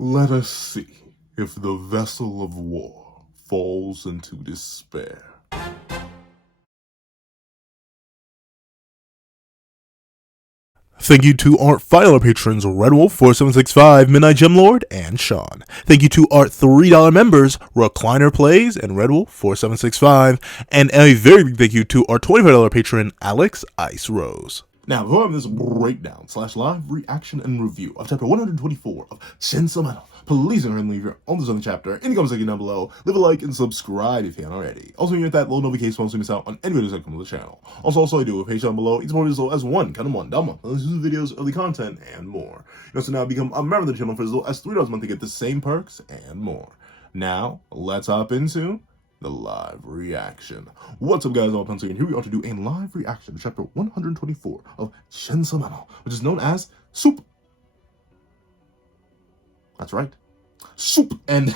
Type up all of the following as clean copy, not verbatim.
Let us see if the vessel of war falls into despair. Thank you to our final patrons, Redwolf4765, Midnight Gemlord, and Sean. Thank you to our $3 members, Recliner Plays and Redwolf4765. And a very big thank you to our $25 patron, Alex Ice Rose. Now, before I have this breakdown / live reaction and review of chapter 124 of Chainsaw Man, please go ahead and leave your own on the chapter in the comment section down below. Leave a like and subscribe if you haven't already. Also, you hit that little notification so you miss out on any videos that come to the channel. Also I do a page down below. Each more as low as $1 down month. Exclusive videos, early content, and more. You can also now become a member of the channel for as low as $3 a month to get the same perks and more. Now, let's hop into the live reaction. What's up, guys? All Pencil, and here we are to do a live reaction to chapter 124 of Chainsaw Man, which is known as Soup. That's right, Soup. And I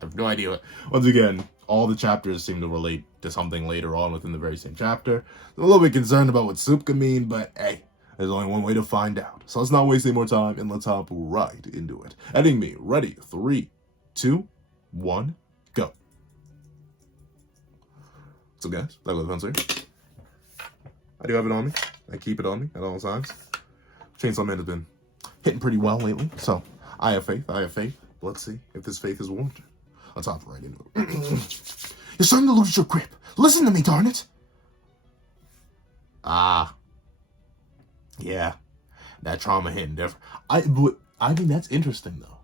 have no idea. Once again, all the chapters seem to relate to something later on within the very same chapter. I'm a little bit concerned about what soup could mean, but hey, there's only one way to find out. So let's not waste any more time and let's hop right into it. Editing me, ready, 3, 2, 1, go. So guys, that was the pencil here. I do have it on me. I keep it on me at all times. Chainsaw Man has been hitting pretty well lately, so I have faith. Let's see if this faith is warranted. Let's hop right into it. You're starting to lose your grip. Listen to me, darn it. Yeah, that trauma hitting different. I think that's interesting though.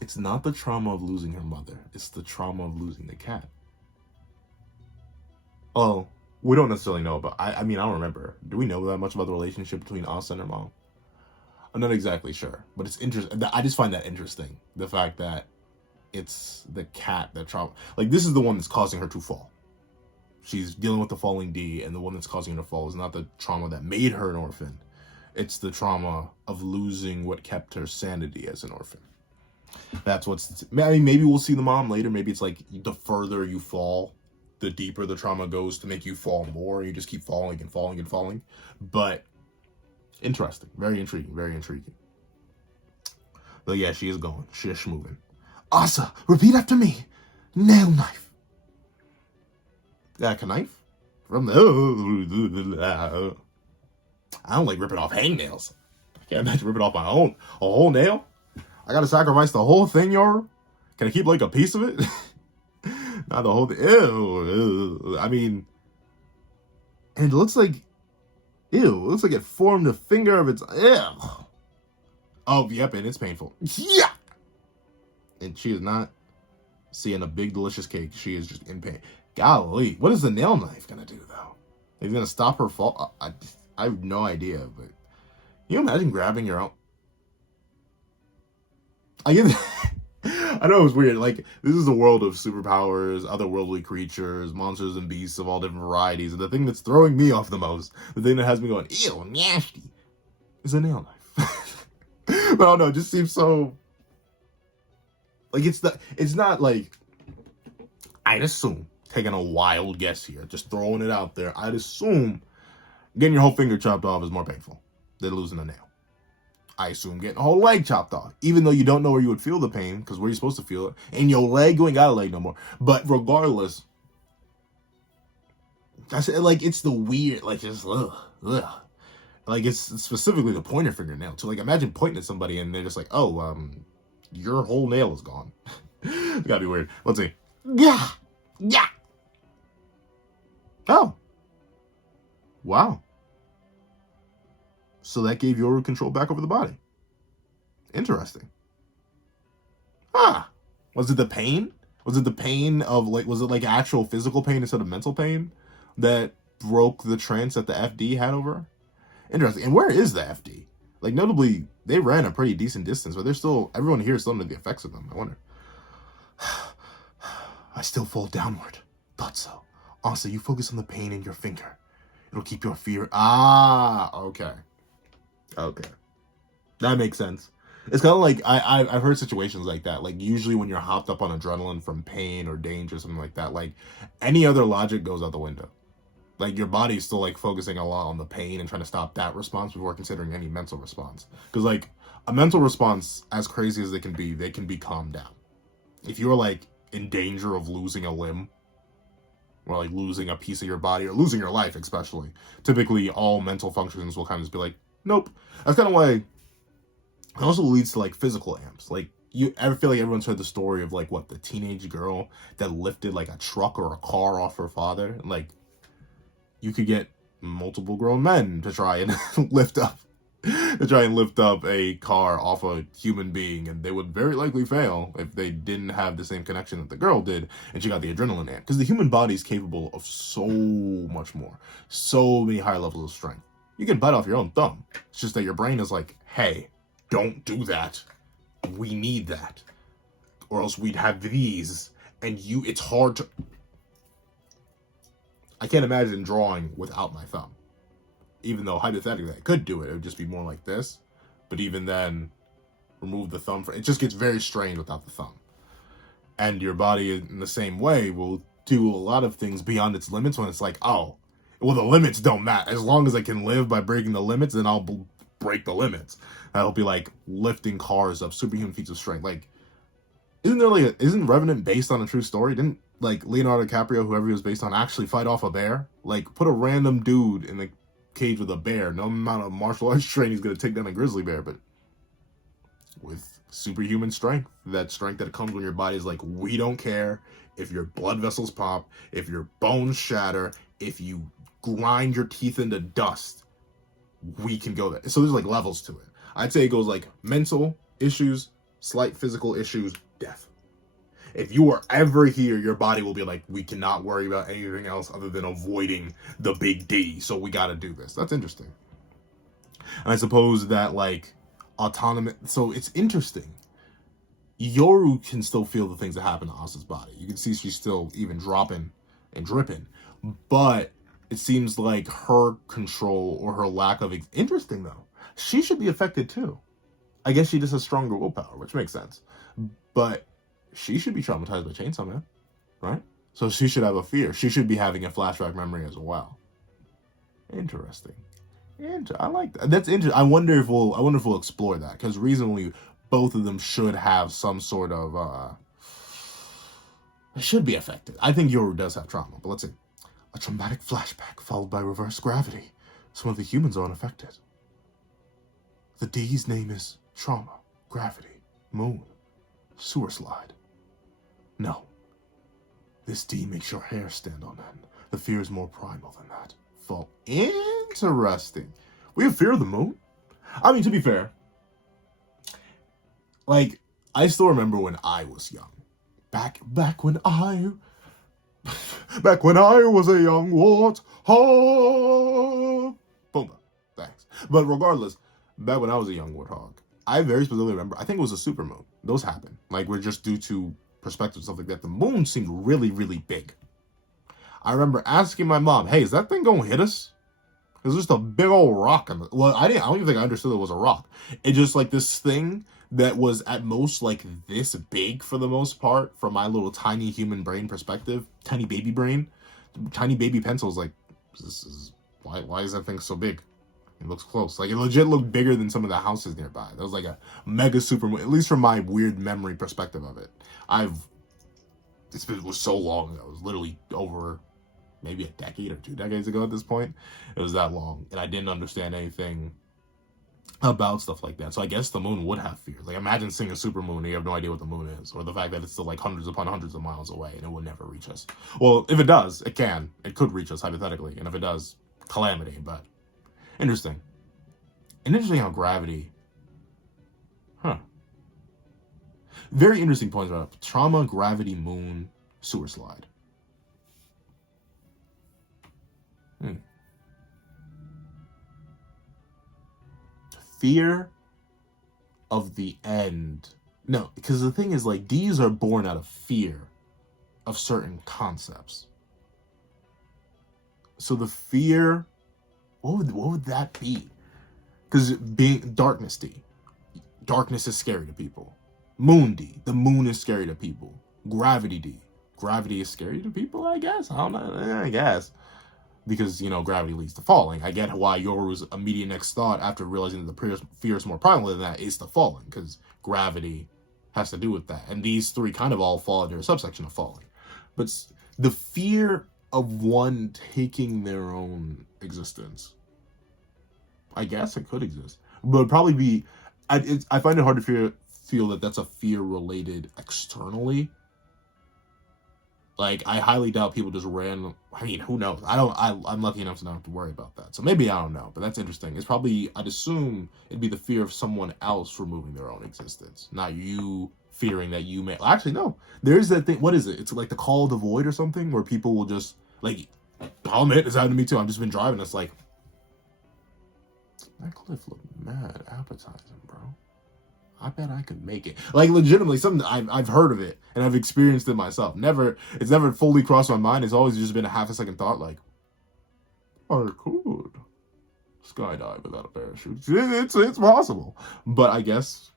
It's not the trauma of losing her mother. It's the trauma of losing the cat. Oh, we don't necessarily know, but I mean, I don't remember. Do we know that much about the relationship between us and her mom? I'm not exactly sure, but it's interesting. I just find that interesting. The fact that it's the cat that trauma. Like, this is the one that's causing her to fall. She's dealing with the falling D, and the one that's causing her to fall is not the trauma that made her an orphan. It's the trauma of losing what kept her sanity as an orphan. That's what's. I mean, maybe we'll see the mom later. Maybe it's like the further you fall, the deeper the trauma goes to make you fall more. You just keep falling and falling and falling. But interesting. Very intriguing. Very intriguing. But yeah, she is going. She's moving. Asa, repeat after me. Nail knife. Like a knife? From the... I don't like ripping off hangnails. I can't imagine ripping off my own. A whole nail? I gotta sacrifice the whole thing, y'all? Can I keep like a piece of it? Not the whole thing. Ew. I mean, and it looks like, ew, it looks like it formed a finger of its, ew. Oh, yep, and it's painful. Yeah. And she is not seeing a big, delicious cake. She is just in pain. Golly, what is the nail knife gonna do, though? Is it gonna stop her fall? I have no idea, but can you imagine grabbing your own? I know it was weird. Like, this is the world of superpowers, otherworldly creatures, monsters and beasts of all different varieties. And the thing that's throwing me off the most, the thing that has me going, ew, nasty, is a nail knife. But I don't know, it just seems so... Like, it's not like... I'd assume, taking a wild guess here, just throwing it out there, I'd assume getting your whole finger chopped off is more painful than losing a nail. I assume getting a whole leg chopped off, even though you don't know where you would feel the pain, because where you're supposed to feel it, and your leg, you ain't got a leg no more. But regardless, that's like, it's the weird, like, just ugh. Like, it's specifically the pointer fingernail too. Like, imagine pointing at somebody and they're just like, oh, your whole nail is gone. It's gotta be weird. Let's see. Yeah. Oh. Wow. So that gave your control back over the body. Interesting. Was it the pain? Was it the pain of, like, was it like actual physical pain instead of mental pain that broke the trance that the FD had over her? Interesting. And where is the FD? Like, notably, they ran a pretty decent distance, but they're still, everyone here is still under the effects of them. I wonder. I still fall downward. Thought so. Also, you focus on the pain in your finger. It'll keep your fear. Okay. Okay. That makes sense. It's kind of like, I've heard situations like that. Like, usually when you're hopped up on adrenaline from pain or danger or something like that, like, any other logic goes out the window. Like, your body's still, like, focusing a lot on the pain and trying to stop that response before considering any mental response. Because, like, A mental response, as crazy as they can be calmed down. If you're like in danger of losing a limb, or like losing a piece of your body, or losing your life especially, typically all mental functions will kind of just be like, nope. That's kind of why it also leads to like physical amps. Like, you ever feel like everyone's heard the story of like what, the teenage girl that lifted like a truck or a car off her father? Like, you could get multiple grown men to try and lift up a car off a human being, and they would very likely fail if they didn't have the same connection that the girl did, and she got the adrenaline amp. Because the human body is capable of so much more, so many higher levels of strength. You can bite off your own thumb. It's just that your brain is like, hey, don't do that. We need that, or else we'd have these, and it's hard to. I can't imagine drawing without my thumb. Even though hypothetically I could do it, it would just be more like this. But even then, remove the thumb. It just gets very strained without the thumb. And your body, in the same way, will do a lot of things beyond its limits when it's like, oh, well, the limits don't matter. As long as I can live by breaking the limits, then I'll break the limits. That'll be like lifting cars up, superhuman feats of strength. Like, isn't Revenant based on a true story? Didn't like Leonardo DiCaprio, whoever he was based on, actually fight off a bear? Like, put a random dude in the cage with a bear. No amount of martial arts training is going to take down a grizzly bear, but with superhuman strength, that strength that comes when your body's like, we don't care if your blood vessels pop, if your bones shatter, if you grind your teeth into dust, we can go there. So there's like levels to it. I'd say it goes like mental issues, slight physical issues, death. If you are ever here, your body will be like, we cannot worry about anything else other than avoiding the big D, so we gotta do this. That's interesting. And I suppose that, like, autonomous... So it's interesting. Yoru can still feel the things that happen to Asa's body. You can see she's still even dropping and dripping. But it seems like her control or her lack of... Interesting, though. She should be affected, too. I guess she just has stronger willpower, which makes sense. But she should be traumatized by Chainsaw Man, right? So she should have a fear. She should be having a flashback memory as well. Interesting. I like that. That's interesting. I wonder if we'll explore that, because reasonably, both of them should have some sort of should be affected. I think Yoru does have trauma, but let's see. A traumatic flashback followed by reverse gravity. Some of the humans are unaffected. The D's name is trauma, gravity, moon, sewer slide. No. This D makes your hair stand on end. The fear is more primal than that. Fall. Interesting. We have fear of the moon? I mean, to be fair, like, I still remember when I was young. Back when I was a young warthog. Boom. Thanks. But regardless, back when I was a young warthog, I very specifically remember, I think it was a supermoon. Those happened. Like, we're just due to perspective, stuff like that. The moon seemed really, really big. I remember asking my mom, hey, is that thing gonna hit us? It was just a big old rock. Well, I don't even think I understood it was a rock. It just like this thing that was at most like this big for the most part, from my little tiny human brain perspective, tiny baby brain, tiny baby pencils. Like, why is that thing so big? It looks close. Like, it legit looked bigger than some of the houses nearby. That was like a mega supermoon, at least from my weird memory perspective of it. It was so long ago. It was literally over maybe a decade or 2 decades ago at this point. It was that long. And I didn't understand anything about stuff like that. So I guess the moon would have fear. Like, imagine seeing a supermoon and you have no idea what the moon is. Or the fact that it's still like hundreds upon hundreds of miles away and it will never reach us. Well, if it does, it can. It could reach us hypothetically. And if it does, calamity. But interesting. And interesting how gravity... Very interesting points about it. Trauma, gravity, moon, sewer slide. Fear of the end. No, because the thing is, like, D's are born out of fear of certain concepts. So the fear, what would that be? Because being darkness D. Darkness is scary to people. Moon D. The moon is scary to people. Gravity D. Gravity is scary to people, I guess. I don't know. I guess. because, gravity leads to falling. I get why Yoru's immediate next thought after realizing that the fear is more primal than that is the falling, because gravity has to do with that. And these three kind of all fall under a subsection of falling. But the fear of one taking their own existence, I guess it could exist, but it'd probably be. I find it hard to feel that that's a fear related externally. Like, I highly doubt people just ran. I mean, who knows? I'm lucky enough to not have to worry about that. So maybe, I don't know, but that's interesting. It's probably, I'd assume it'd be the fear of someone else removing their own existence, not you fearing that you may. Actually, no. There's that thing. What is it? It's like the call of the void or something, where people will just, like, I'll admit, it's happened to me too. I've just been driving. It's like, that cliff looked mad appetizing, bro. I bet I could make it. Like, legitimately, something I've heard of it and I've experienced it myself. It's never fully crossed my mind. It's always just been a half a second thought, like, I could skydive without a parachute. It's possible, but I guess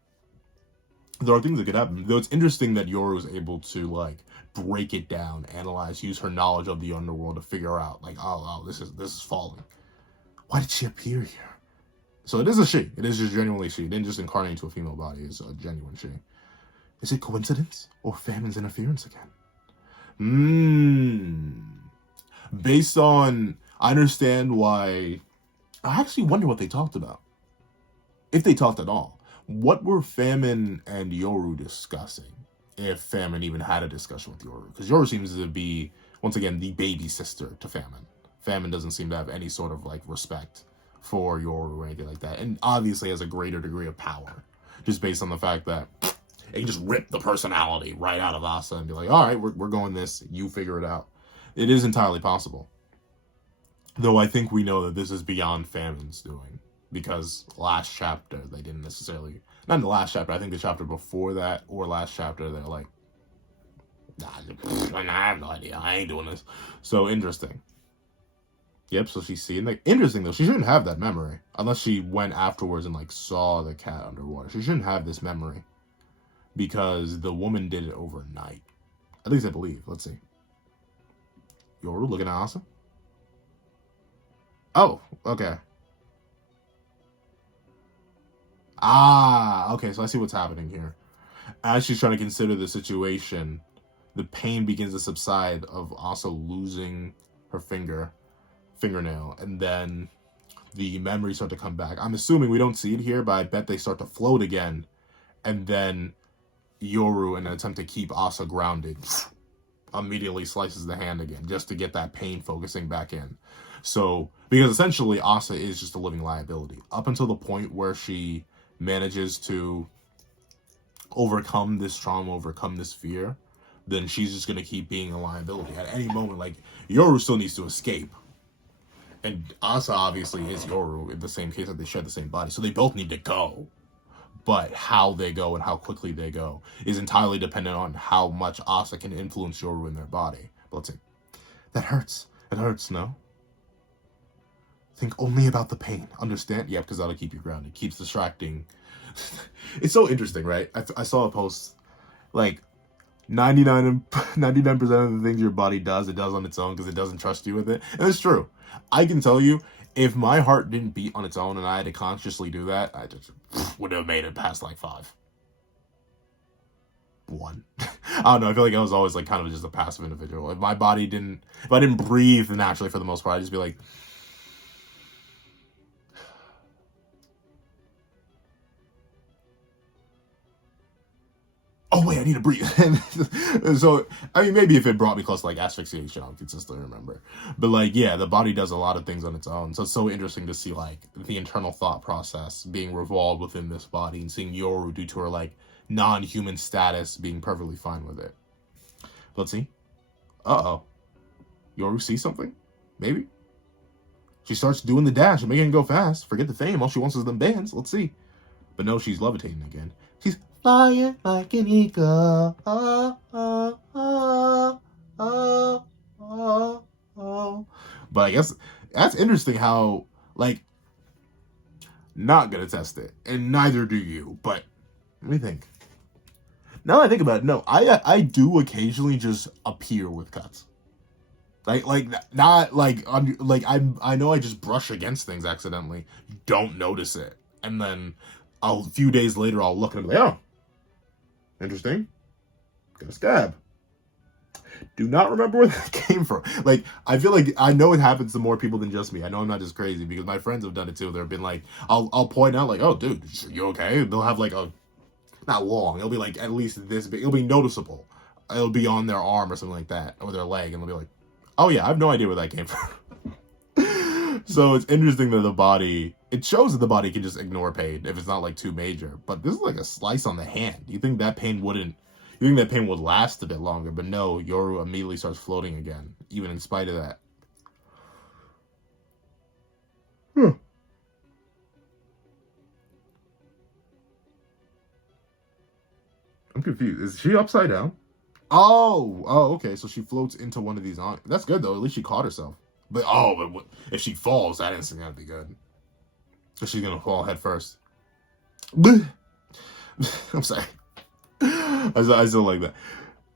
there are things that could happen. Though it's interesting that Yoru was able to, like, break it down, analyze, use her knowledge of the underworld to figure out, like, oh, this is falling. Why did she appear here? So it is a she. It is just genuinely she. It didn't just incarnate into a female body. It's a genuine she. Is it coincidence or famine's interference again? Based on, I understand why. I actually wonder what they talked about. If they talked at all. What were Famine and Yoru discussing? If Famine even had a discussion with Yoru. Because Yoru seems to be, once again, the baby sister to Famine. Famine doesn't seem to have any sort of, like, respect for Yoru or anything like that, and obviously has a greater degree of power, just based on the fact that it can just rip the personality right out of Asa and be like, all right, we're going this, you figure it out. It is entirely possible, though I think we know that this is beyond Famine's doing, because last chapter they didn't necessarily, not in the last chapter, I think the chapter before that or last chapter, they're like, I have no idea, I ain't doing this. So interesting. Yep, so she's seeing, like, interesting though, she shouldn't have that memory, unless she went afterwards and, like, saw the cat underwater. She shouldn't have this memory, because the woman did it overnight. At least I believe. Let's see. Yoru looking at Asa? Oh, okay. Okay, so I see what's happening here. As she's trying to consider the situation, the pain begins to subside of Asa losing her fingernail, and then the memories start to come back. I'm assuming we don't see it here, but I bet they start to float again, and then Yoru, in an attempt to keep Asa grounded, immediately slices the hand again, just to get that pain focusing back in. So, because essentially Asa is just a living liability, up until the point where she manages to overcome this trauma, overcome this fear, then she's just going to keep being a liability. At any moment, like, Yoru still needs to escape, and Asa obviously is Yoru in the same case that they share the same body. So they both need to go. But how they go and how quickly they go is entirely dependent on how much Asa can influence Yoru in their body. But let's see. That hurts. It hurts, no? Think only about the pain. Understand? Yeah, because that'll keep you grounded. Keeps distracting. It's so interesting, right? I saw a post, like, 99% of the things your body does, it does on its own because it doesn't trust you with it. And it's true. I can tell you, if my heart didn't beat on its own and I had to consciously do that, I just wouldn't have made it past, like, 5. 1. I don't know, I feel like I was always, like, kind of just a passive individual. If I didn't breathe naturally for the most part, I'd just be like, oh wait, I need to breathe. And so, I mean, maybe if it brought me close to, like, asphyxiation, I would consistently remember. But, like, yeah, the body does a lot of things on its own. So it's so interesting to see, like, the internal thought process being revolved within this body, and seeing Yoru, due to her, like, non-human status, being perfectly fine with it. Let's see. Uh-oh. Yoru sees something? Maybe? She starts doing the dash and making it go fast. Forget the fame. All she wants is them bands. Let's see. But no, she's levitating again. She's flying like an eagle. Oh, oh, oh, oh, oh, oh. But I guess that's interesting how, like, not gonna test it. And neither do you. But let me think. Now that I think about it, no, I do occasionally just appear with cuts. Like not like I know I just brush against things accidentally, don't notice it, and then a few days later I'll look and be like, oh, interesting, got a scab. Do not remember where that came from. Like, I feel like I know it happens to more people than just me. I know I'm not just crazy because my friends have done it too. They've been like, I'll point out like, oh, dude, you okay? They'll have like a not long. It'll be like at least this big. It'll be noticeable. It'll be on their arm or something like that, or their leg, and they'll be like, oh yeah, I have no idea where that came from. So it's interesting that the body. It shows that the body can just ignore pain if it's not like too major. But this is like a slice on the hand. You think that pain wouldn't? You think that pain would last a bit longer, but no, Yoru immediately starts floating again, even in spite of that. I'm confused. Is she upside down? Oh, okay. So she floats into one of these on. That's good though. At least she caught herself. But if she falls, that isn't gonna be good. So she's gonna fall head first. I'm sorry. I still like that.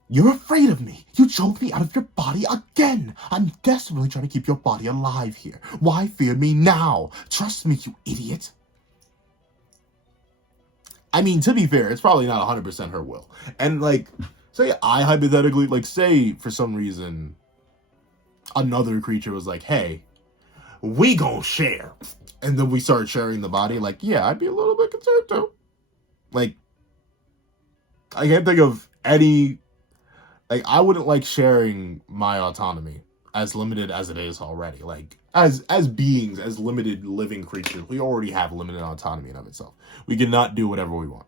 You're afraid of me. You choked me out of your body again. I'm desperately trying to keep your body alive here. Why fear me now? Trust me, you idiot. I mean, to be fair, it's probably not 100% her will. And like, say I hypothetically, like, say for some reason, another creature was like, hey, we gonna share. And then we start sharing the body. Like, yeah, I'd be a little bit concerned too. Like, I can't think of any. Like, I wouldn't like sharing my autonomy as limited as it is already. Like, as beings, as limited living creatures, we already have limited autonomy in of itself. We cannot do whatever we want.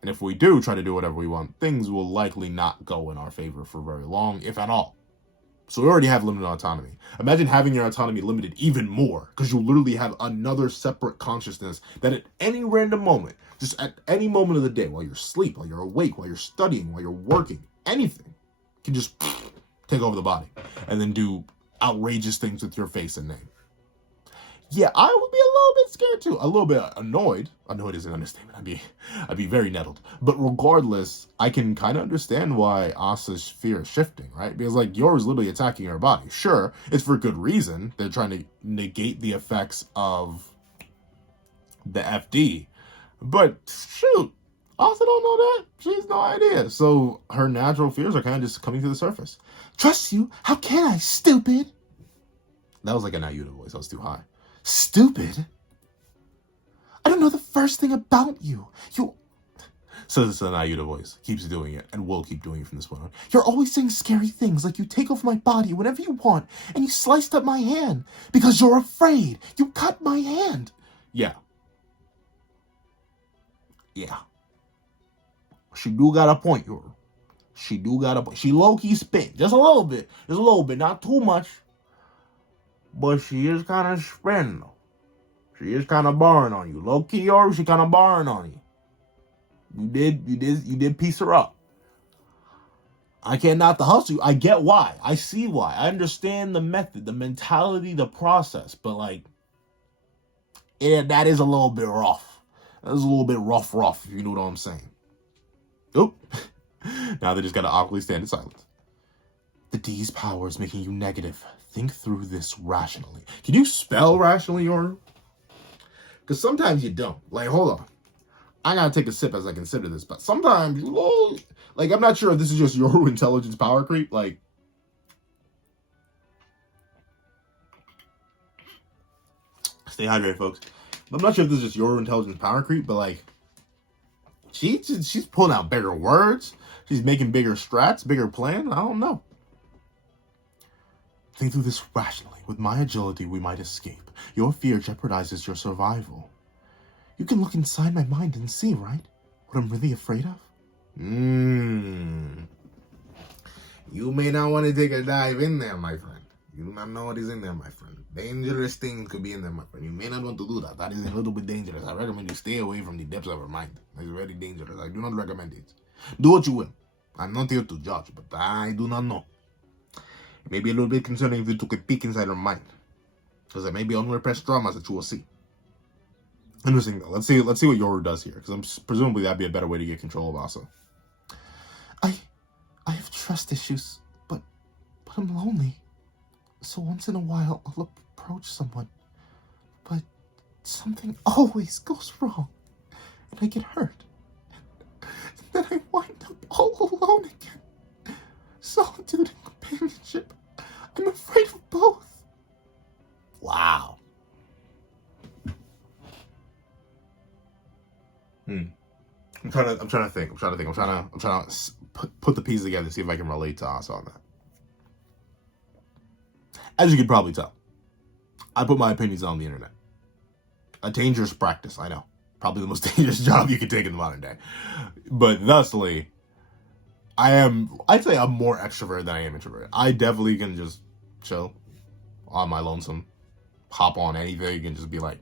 And if we do try to do whatever we want, things will likely not go in our favor for very long, if at all. So we already have limited autonomy. Imagine having your autonomy limited even more, because you literally have another separate consciousness that at any random moment, just at any moment of the day, while you're asleep, while you're awake, while you're studying, while you're working, anything, can just take over the body and then do outrageous things with your face and name. Yeah, I would be a little bit scared too. A little bit annoyed. Annoyed is an understatement. I'd be very nettled. But regardless, I can kind of understand why Asa's fear is shifting, right? Because like Yoru's literally attacking her body. Sure, it's for good reason. They're trying to negate the effects of the FD. But shoot, Asa don't know that. She has no idea. So her natural fears are kind of just coming to the surface. Trust you? How can I, stupid? That was like a Nayuta voice. That was too high. Stupid? I don't know the first thing about you. So this is a Nayuta voice. Keeps doing it and will keep doing it from this point on. You're always saying scary things like you take off my body whenever you want and you sliced up my hand because you're afraid. You cut my hand. Yeah. She do got a point, Yoru. She do got a point. She low-key spit. Just a little bit. Not too much. But she is kind of spitting, though. She is kind of barring on you. Low-key, Yoru, she kind of barring on you. You did piece her up. I can't not to hustle you. I get why. I see why. I understand the method, the mentality, the process. But, like, yeah, that is a little bit rough. That is a little bit rough, if you know what I'm saying. Oop. Now they just gotta awkwardly stand in silence. The D's power is making you negative. Think through this rationally. Can you spell rationally, Yoru? Because sometimes you don't. Like, hold on. I gotta take a sip as I consider this, but sometimes you know, like, I'm not sure if this is just Yoru intelligence power creep. Like, stay hydrated, folks. I'm not sure if this is just Yoru intelligence power creep, but like, she's pulling out bigger words. She's making bigger strats, bigger plans. I don't know. Think through this rationally. With my agility, we might escape. Your fear jeopardizes your survival. You can look inside my mind and see, right? What I'm really afraid of? You may not want to take a dive in there, my friend. You do not know what is in there, my friend. Dangerous things could be in there, my friend. You may not want to do that. That is a little bit dangerous. I recommend you stay away from the depths of her mind. It's very dangerous. I do not recommend it. Do what you will. I'm not here to judge, but I do not know. It may be a little bit concerning if you took a peek inside her mind. Because there may be unrepressed traumas that you will see. Interesting though. Let's see what Yoru does here. Because presumably that'd be a better way to get control of Asa. I have trust issues, but I'm lonely. So once in a while, I'll approach someone, but something always goes wrong, and I get hurt. And then I wind up all alone again. Solitude and companionship. I'm afraid of both. Wow. I'm trying to think. I'm trying to put the pieces together, see if I can relate to Asa on that. As you could probably tell, I put my opinions on the internet. A dangerous practice, I know. Probably the most dangerous job you could take in the modern day. But thusly, I'd say I'm more extroverted than I am introverted. I definitely can just chill on my lonesome, hop on anything and just be like,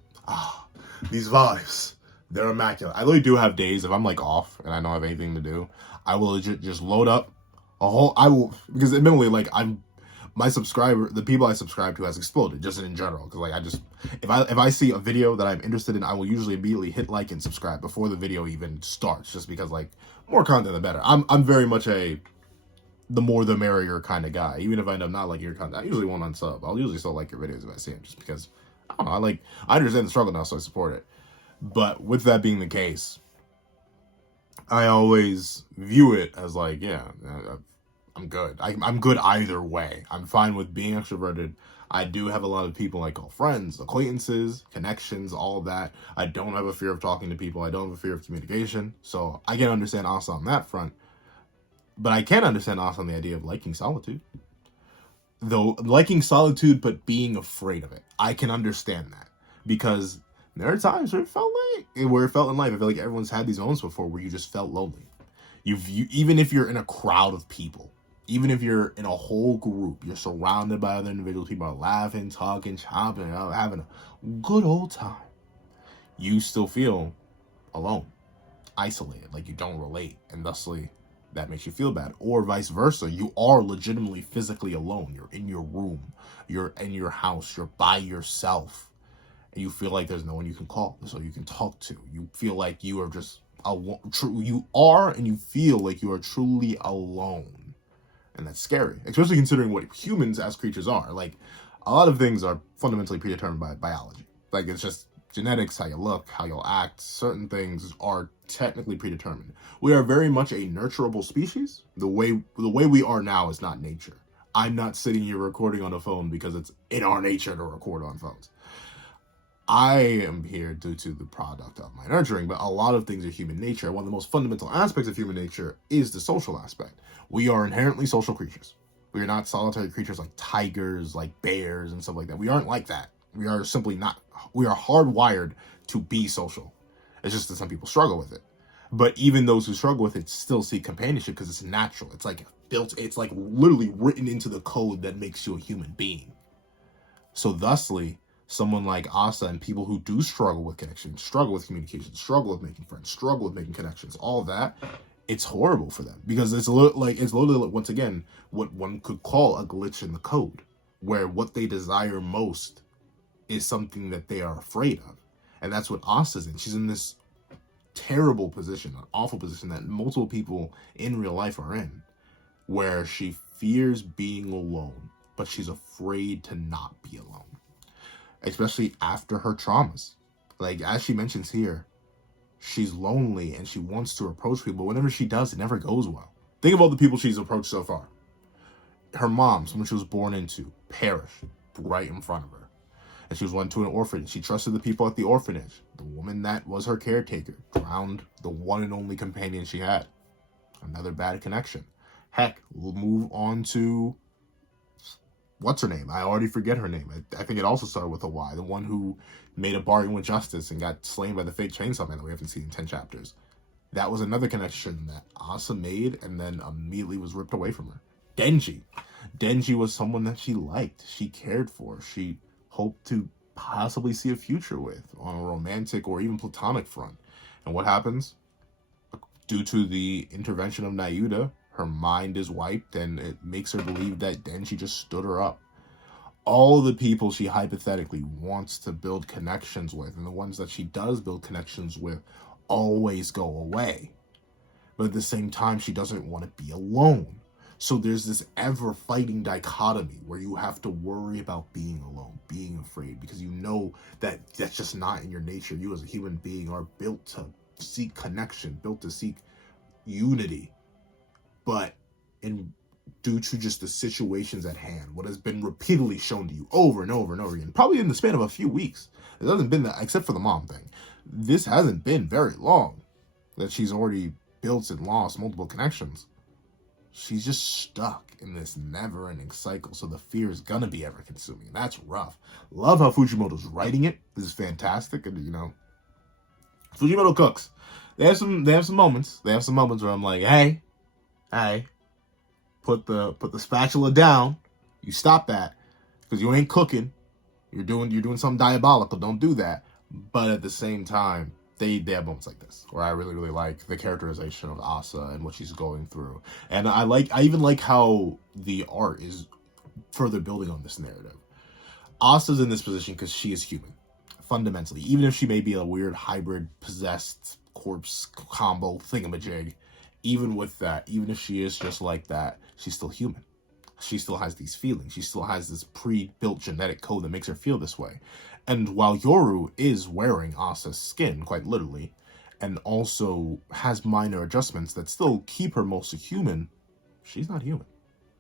these vibes, they're immaculate. I literally do have days, if I'm like off and I don't have anything to do, I will legit just load up because admittedly, like the people I subscribe to has exploded just in general. Cause like if I see a video that I'm interested in, I will usually immediately hit like and subscribe before the video even starts, just because like more content the better. I'm very much the more the merrier kind of guy. Even if I end up not liking your content, I usually won't unsub. I'll usually still like your videos if I see them, just because I don't know. I understand the struggle now, so I support it. But with that being the case, I always view it as like, yeah, I'm good. I'm good either way. I'm fine with being extroverted. I do have a lot of people I call friends, acquaintances, connections, all of that. I don't have a fear of talking to people. I don't have a fear of communication. So I can understand Asa on that front. But I can understand Asa on the idea of liking solitude. Though liking solitude but being afraid of it. I can understand that. Because there are times where it felt in life. I feel like everyone's had these moments before where you just felt lonely. Even if you're in a crowd of people, even if you're in a whole group, you're surrounded by other individuals, people are laughing, talking, chopping it up, having a good old time, you still feel alone, isolated, like you don't relate, and thusly that makes you feel bad. Or vice versa, you are legitimately physically alone. You're in your room, you're in your house, you're by yourself, and you feel like there's no one you can call, so you can talk to. You feel like you are just and you feel like you are truly alone. And that's scary, especially considering what humans as creatures are. Like, a lot of things are fundamentally predetermined by biology. Like, it's just genetics, how you look, how you'll act. Certain things are technically predetermined. We are very much a nurturable species. The way we are now is not nature. I'm not sitting here recording on a phone because it's in our nature to record on phones. I am here due to the product of my nurturing, but a lot of things are human nature. One of the most fundamental aspects of human nature is the social aspect. We are inherently social creatures. We are not solitary creatures like tigers, like bears, and stuff like that. We aren't like that. We are simply not. We are hardwired to be social. It's just that some people struggle with it. But even those who struggle with it still seek companionship because it's natural. It's like built. It's like literally written into the code that makes you a human being. So thusly, someone like Asa and people who do struggle with connection, struggle with communication, struggle with making friends, struggle with making connections, all that, it's horrible for them because it's literally once again what one could call a glitch in the code, where what they desire most is something that they are afraid of. And that's what Asa's in. She's in this terrible position, an awful position that multiple people in real life are in, where she fears being alone, but she's afraid to not be alone. Especially after her traumas. Like, as she mentions here, she's lonely and she wants to approach people. Whenever she does, it never goes well. Think of all the people she's approached so far. Her mom, someone she was born into, perished right in front of her. And she was went to an orphanage. She trusted the people at the orphanage. The woman that was her caretaker drowned the one and only companion she had. Another bad connection. Heck, we'll move on to... what's her name? I already forget her name. I think it also started with a Y. The one who made a bargain with justice and got slain by the fake chainsaw man that we haven't seen in 10 chapters. That was another connection that Asa made and then immediately was ripped away from her. Denji. Denji was someone that she liked. She cared for. She hoped to possibly see a future with on a romantic or even platonic front. And what happens? Due to the intervention of Nayuda, her mind is wiped and it makes her believe that Denji just stood her up. All the people she hypothetically wants to build connections with, and the ones that she does build connections with, always go away. But at the same time, she doesn't want to be alone. So there's this ever fighting dichotomy where you have to worry about being alone, being afraid, because you know that that's just not in your nature. You as a human being are built to seek connection, built to seek unity. But in due to just the situations at hand, what has been repeatedly shown to you over and over and over again, probably in the span of a few weeks, it hasn't been that, except for the mom thing. This hasn't been very long that she's already built and lost multiple connections. She's just stuck in this never-ending cycle, so the fear is gonna be ever-consuming. That's rough. Love how Fujimoto's writing it. This is fantastic, and Fujimoto cooks. They have some moments. They have some moments where I'm like, hey, put the spatula down. You stop that, because you ain't cooking. You're doing something diabolical. Don't do that. But at the same time, they have moments like this where I really, really like the characterization of Asa and what she's going through. And I even like how the art is further building on this narrative. Asa's in this position because she is human, fundamentally. Even if she may be a weird hybrid possessed corpse combo thingamajig, even with that, even if she is just like that, she's still human. She still has these feelings. She still has this pre-built genetic code that makes her feel this way. And while Yoru is wearing Asa's skin, quite literally, and also has minor adjustments that still keep her mostly human, she's not human.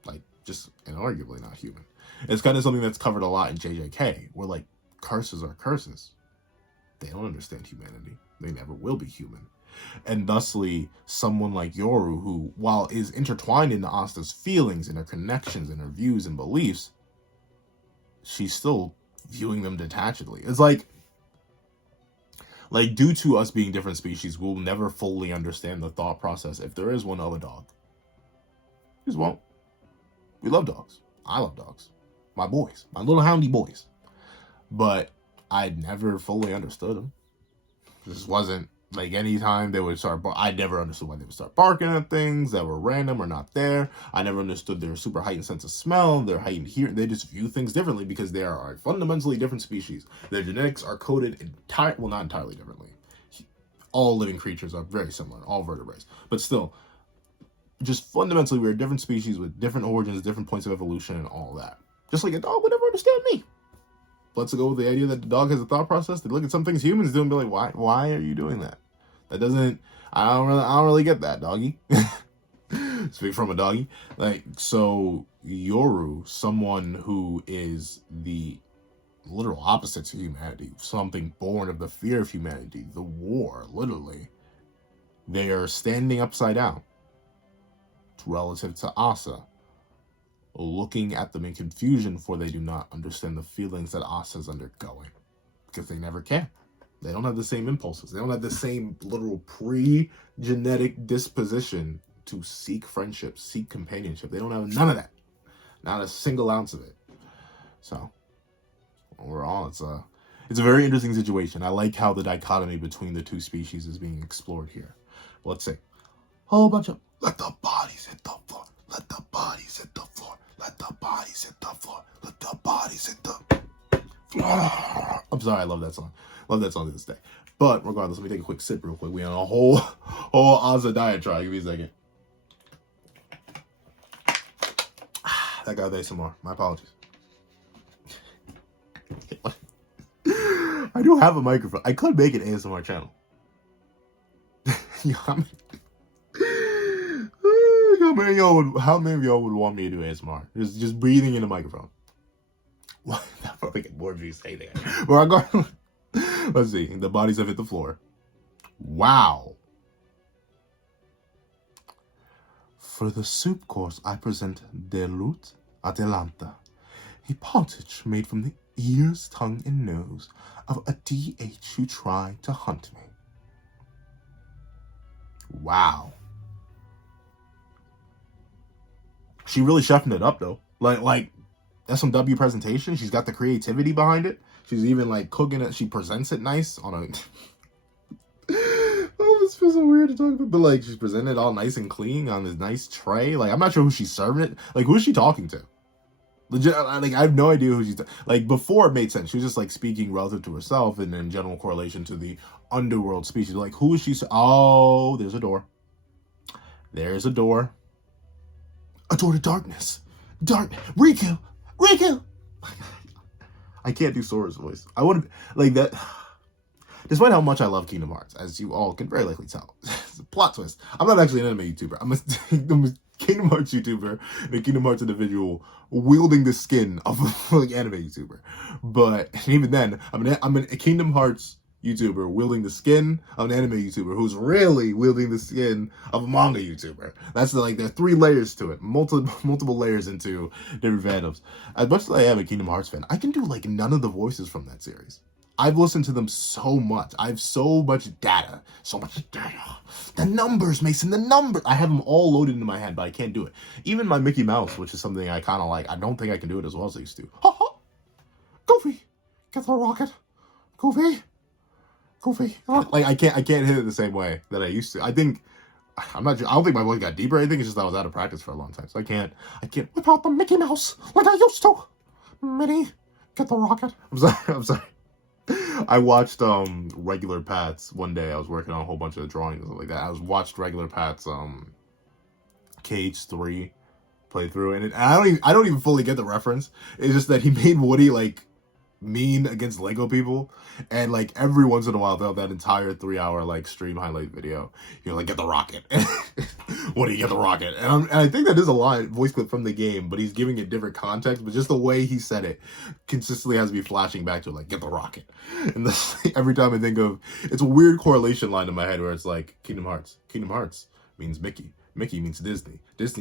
Like, just inarguably not human. It's kind of something that's covered a lot in JJK, where, like, curses are curses. They don't understand humanity. They never will be human. And thusly, someone like Yoru, who, while is intertwined into Asa's feelings and her connections and her views and beliefs, she's still viewing them detachedly. It's like due to us being different species, we'll never fully understand the thought process, if there is one, of a dog. We just won't. We love dogs. I love dogs. My boys. My little houndy boys. But I never fully understood them. This wasn't, like, anytime they would start, I never understood why they would start barking at things that were random or not there. I never understood their super heightened sense of smell, their heightened hearing. They just view things differently because they are a fundamentally different species. Their genetics are coded not entirely differently. All living creatures are very similar, all vertebrates. But still, just fundamentally, we're a different species with different origins, different points of evolution, and all that. Just like a dog would never understand me. Let's go with the idea that the dog has a thought process. They look at some things humans do and be like, why are you doing that? That doesn't, I don't really get that, doggy. Speak from a doggy. Like, so Yoru, someone who is the literal opposite to humanity, something born of the fear of humanity, the war, literally, they are standing upside down relative to Asa, looking at them in confusion, for they do not understand the feelings that Asa's undergoing, because they never can. They don't have the same impulses. They don't have the same literal pre-genetic disposition to seek friendship, seek companionship. They don't have none of that. Not a single ounce of it. So, overall, it's a very interesting situation. I like how the dichotomy between the two species is being explored here. Let's see. Whole bunch of, let the bodies hit the floor. Let the bodies hit the floor. Let the bodies hit the floor. Let the bodies hit the floor. I'm sorry, I love that song. Love that song to this day. But regardless, let me take a quick sip real quick. We on a whole Asa diatribe. Give me a second. That got there some more. My apologies. I do have a microphone. I could make an ASMR channel. How many of y'all would want me to do ASMR? Just breathing in the microphone. What? That probably get bored of you saying that. Regardless, let's see. The bodies have hit the floor. Wow. For the soup course, I present Delut Adelanta, a pottage made from the ears, tongue, and nose of a DH who tried to hunt me. Wow. She really chefing it up, though. Like that's some W presentation. She's got the creativity behind it. She's even, like, cooking it. She presents it nice on a... Oh, this feels so weird to talk about. But, like, she's presented all nice and clean on this nice tray. Like, I'm not sure who she's serving it. Like, who is she talking to? Legit, like, I have no idea who she's... Like, before it made sense. She was just, like, speaking relative to herself and in general correlation to the underworld species. Like, who is she... Oh, there's a door. There's a door. a door to darkness. Riku! Riku! I can't do Sora's voice. I want to, like, that. Despite how much I love Kingdom Hearts, as you all can very likely tell. It's a plot twist. I'm not actually an anime YouTuber. I'm a Kingdom Hearts YouTuber and a Kingdom Hearts individual wielding the skin of a like, anime YouTuber. But even then, I'm a Kingdom Hearts YouTuber wielding the skin of an anime YouTuber who's really wielding the skin of a manga YouTuber. That's like there are 3 layers to it, multiple layers into different fandoms. As much as I am a Kingdom Hearts fan, I can do like none of the voices from that series. I've listened to them so much. I have so much data. The numbers, Mason, the numbers. I have them all loaded into my head, but I can't do it. Even my Mickey Mouse, which is something I kind of like, I don't think I can do it as well as I used to. Ha ha! Goofy! Get the rocket! Goofy! Like, I can't hit it the same way that I used to. I don't think my voice got deeper or anything. It's just I was out of practice for a long time. So I can't whip out the Mickey Mouse like I used to. Minnie, get the rocket. I'm sorry. I watched Regular Pat's one day. I was working on a whole bunch of drawings and stuff like that. I watched Regular Pat's KH3 playthrough, and I don't even fully get the reference. It's just that he made Woody like mean against Lego people, and like every once in a while throughout that entire 3-hour like stream highlight video, you're like, get the rocket. What do you get the rocket? And I think that is a line voice clip from the game, but he's giving it different context, but just the way he said it consistently has me flashing back to like, get the rocket. And this, every time I think of, it's a weird correlation line in my head where it's like Kingdom Hearts means Mickey means Disney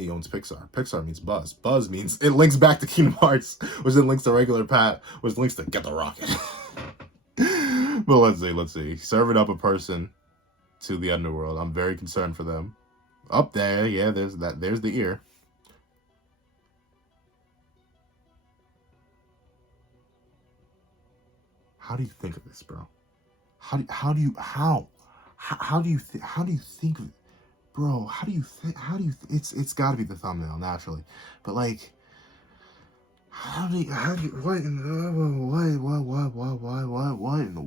owns Pixar means Buzz means, it links back to Kingdom Hearts, which then links to Regular Pat, which links to get the rocket. But let's see. Serving up a person to the underworld. I'm very concerned for them. Up there, yeah, there's the ear. How do you think of this, bro? How do you think of it? Bro, it's gotta be the thumbnail, naturally. But like, what in the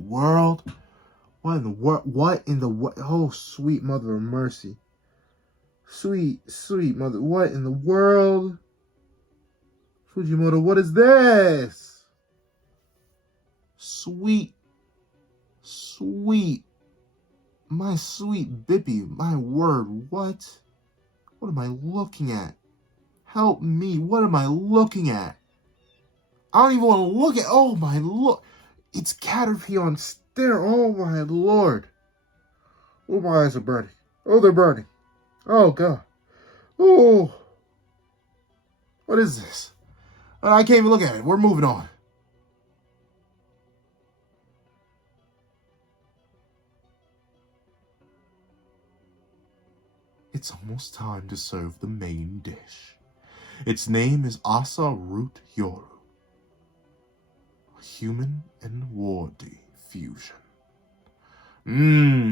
world? Oh, sweet mother of mercy. Sweet mother, what in the world? Fujimoto, what is this? Sweet, my sweet Bippy, my word, what? What am I looking at? Help me, what am I looking at? I don't even want to look at, oh my lord. It's Caterpie on stare, oh my lord. Oh, my eyes are burning. Oh, they're burning. Oh, God. Oh. What is this? I can't even look at it. We're moving on. It's almost time to serve the main dish. Its name is Asa Root Yoru. Human and warty fusion.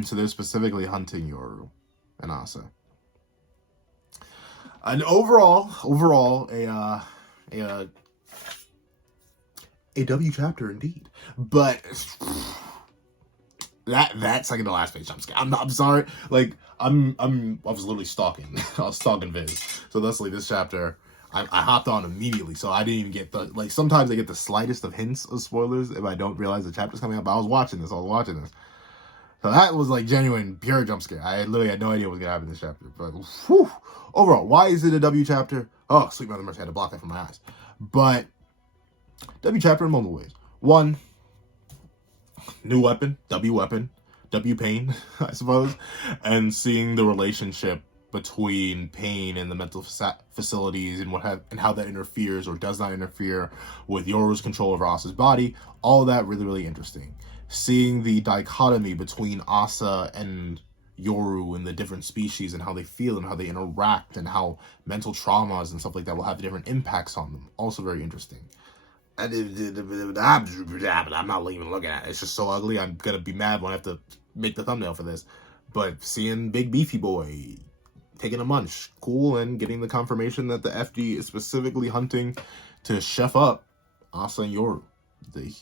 So they're specifically hunting Yoru and Asa. And overall, a W chapter indeed. But that second to last page, I'm sorry. Like I was literally stalking. I was stalking Viz. So thusly this chapter, I hopped on immediately. So I didn't even get the, like, sometimes I get the slightest of hints of spoilers if I don't realize the chapter's coming up. But I was watching this. So that was like genuine, pure jump scare. I literally had no idea what was going to happen in this chapter. But whew, overall, why is it a W chapter? Oh, sweet mother mercy, I had to block that from my eyes. But W chapter in multiple ways. One, new weapon, W pain, I suppose. And seeing the relationship between pain and the mental facilities and how that interferes or does not interfere with Yoru's control over Asa's body. All of that really, really interesting. Seeing the dichotomy between Asa and Yoru and the different species and how they feel and how they interact and how mental traumas and stuff like that will have different impacts on them. Also very interesting. I'm not even looking at it. It's just so ugly. I'm going to be mad when I have to make the thumbnail for this. But seeing Big Beefy Boy taking a munch, cool, and getting the confirmation that the FD is specifically hunting to chef up Asa and Yoru. The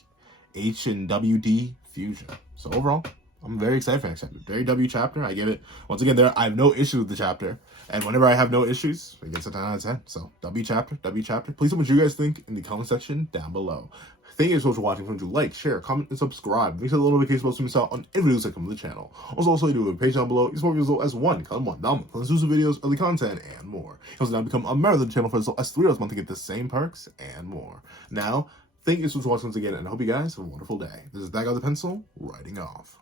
H and WD fusion. So overall, I'm very excited for next chapter. Very W chapter. I give it, once again, there I have no issues with the chapter. And whenever I have no issues, it gets a 10 out of 10. So W chapter, W chapter. Please tell me what you guys think in the comment section down below. Thank you so much for watching. Remember to like, share, comment, and subscribe. Make sure the little notification bell to miss out on every videos that come to the channel. Also, you do a page down below. You support videos as one, column one, down exclusive videos, early content, and more. You also now become a member of the channel for as low as $3 a month to get the same perks and more. Now, thank you so much for watching once again, and I hope you guys have a wonderful day. This is That Guy with the Pencil, writing off.